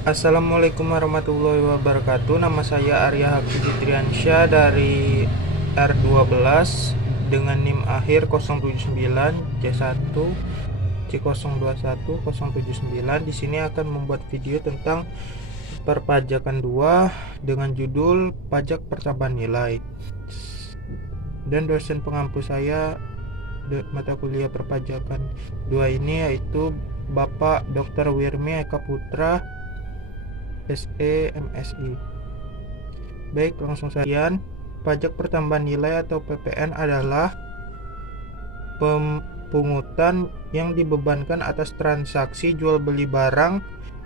Assalamualaikum warahmatullahi wabarakatuh. Nama saya Arya Hakti Fitriansyah dari R12 dengan NIM akhir 079 C1 C021 079. Di sini akan membuat video tentang perpajakan 2 dengan judul pajak pertambahan nilai. Dan dosen pengampu saya mata kuliah perpajakan 2 ini yaitu Bapak Dr. Wirmi Eka Putra SE MSI. Baik, langsung saja. Pajak pertambahan nilai atau PPN adalah pungutan yang dibebankan atas transaksi jual beli barang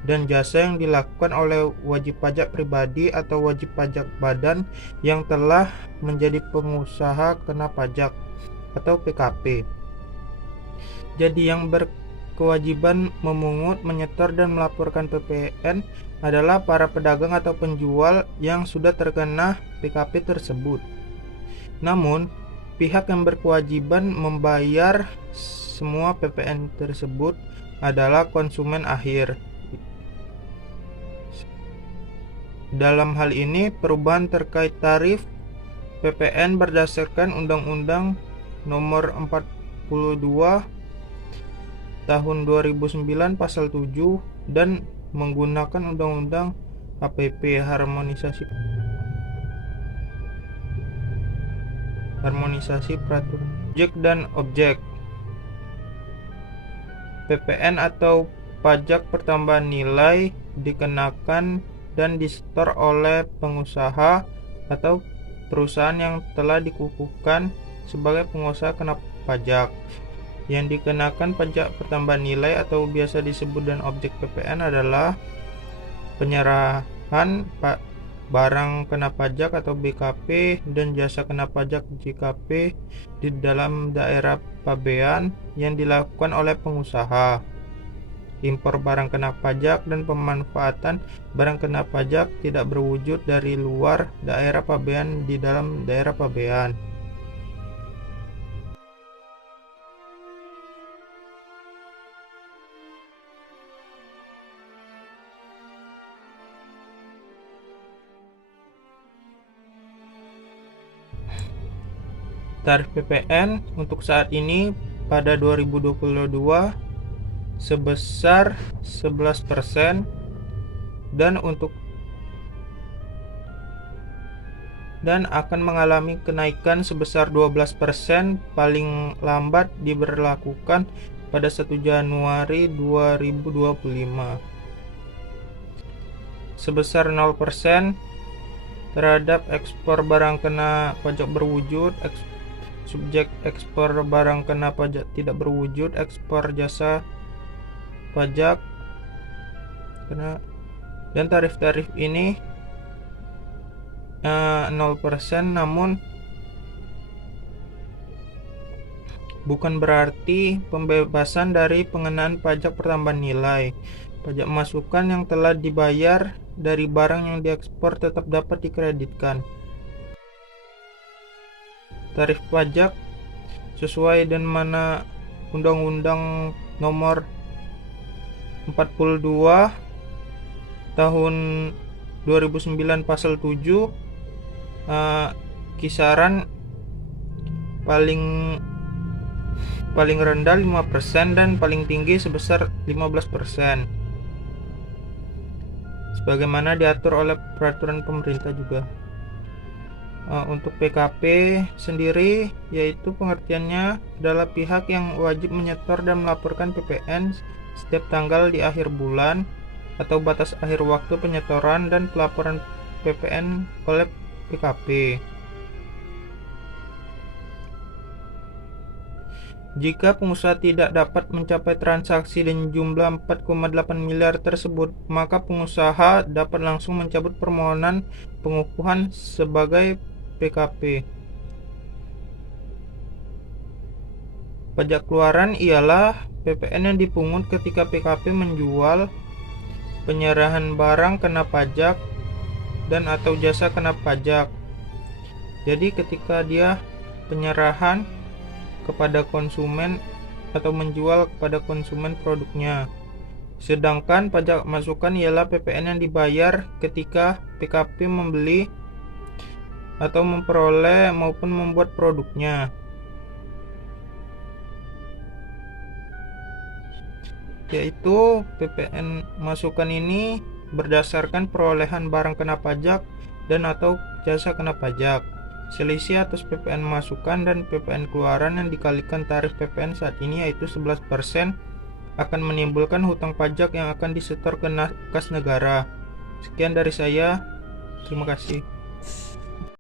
dan jasa yang dilakukan oleh wajib pajak pribadi atau wajib pajak badan yang telah menjadi pengusaha kena pajak atau PKP. Jadi yang berkewajiban memungut, menyetor, dan melaporkan PPN adalah para pedagang atau penjual yang sudah terkena PKP tersebut. Namun, pihak yang berkewajiban membayar semua PPN tersebut adalah konsumen akhir. Dalam hal ini, perubahan terkait tarif PPN berdasarkan Undang-Undang Nomor 42 Tahun 2009 Pasal 7 dan menggunakan Undang-Undang HPP harmonisasi peraturan objek dan objek. PPN atau pajak pertambahan nilai dikenakan dan disetor oleh pengusaha atau perusahaan yang telah dikukuhkan sebagai pengusaha kena pajak. Yang dikenakan pajak pertambahan nilai atau biasa disebut dan objek PPN adalah penyerahan barang kena pajak atau BKP dan jasa kena pajak JKP di dalam daerah pabean yang dilakukan oleh pengusaha, impor barang kena pajak, dan pemanfaatan barang kena pajak tidak berwujud dari luar daerah pabean di dalam daerah pabean. Tarif PPN untuk saat ini pada 2022 sebesar 11% dan akan mengalami kenaikan sebesar 12% paling lambat diberlakukan pada 1 Januari 2025. Sebesar 0% terhadap ekspor barang kena pajak berwujud, subjek ekspor barang kena pajak tidak berwujud, ekspor jasa pajak kena, dan tarif-tarif ini 0%. Namun bukan berarti pembebasan dari pengenaan pajak pertambahan nilai. Pajak masukan yang telah dibayar dari barang yang diekspor tetap dapat dikreditkan. Tarif pajak sesuai dengan mana Undang-Undang Nomor 42 Tahun 2009 Pasal 7, kisaran paling rendah 5% dan paling tinggi sebesar 15%, sebagaimana diatur oleh peraturan pemerintah juga. Untuk PKP sendiri, yaitu pengertiannya adalah pihak yang wajib menyetor dan melaporkan PPN setiap tanggal di akhir bulan atau batas akhir waktu penyetoran dan pelaporan PPN oleh PKP. Jika pengusaha tidak dapat mencapai transaksi dengan jumlah 4,8 miliar tersebut, maka pengusaha dapat langsung mencabut permohonan pengukuhan sebagai PKP. Pajak keluaran ialah PPN yang dipungut ketika PKP menjual, penyerahan barang kena pajak, dan atau jasa kena pajak. Jadi ketika dia penyerahan kepada konsumen atau menjual kepada konsumen produknya, Sedangkan pajak masukan ialah PPN yang dibayar ketika PKP membeli atau memperoleh maupun membuat produknya. Yaitu PPN masukan ini berdasarkan perolehan barang kena pajak dan atau jasa kena pajak. Selisih atas PPN masukan dan PPN keluaran yang dikalikan tarif PPN saat ini yaitu 11% akan menimbulkan hutang pajak yang akan disetor ke kas negara. Sekian dari saya. Terima kasih.